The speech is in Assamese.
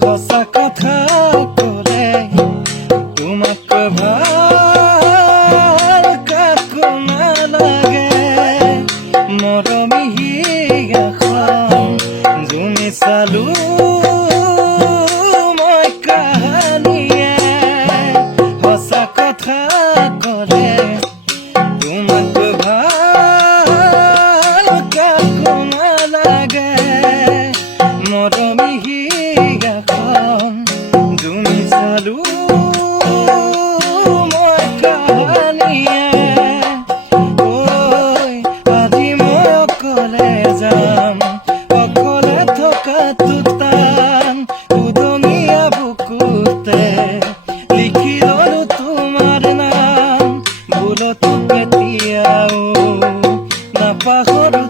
সঁচা কথা ক'লে তোমাক ভাল কাকো নালাগে মৰমী হিয়াখন জুমি চালো মই কাহানিয়ে সঁচা কথা ক'লে তোমাক ভাল কাকো নালাগে মৰমী হিয়াখন জুমি চালো মই কাহানিয়ে আজি মই অকলে যাম অকলে থকাটো টান উদঙীয়া বুকুতে লিখি ললো তোমাৰ নাম ভুলতো কেতিয়াও নাপাহৰো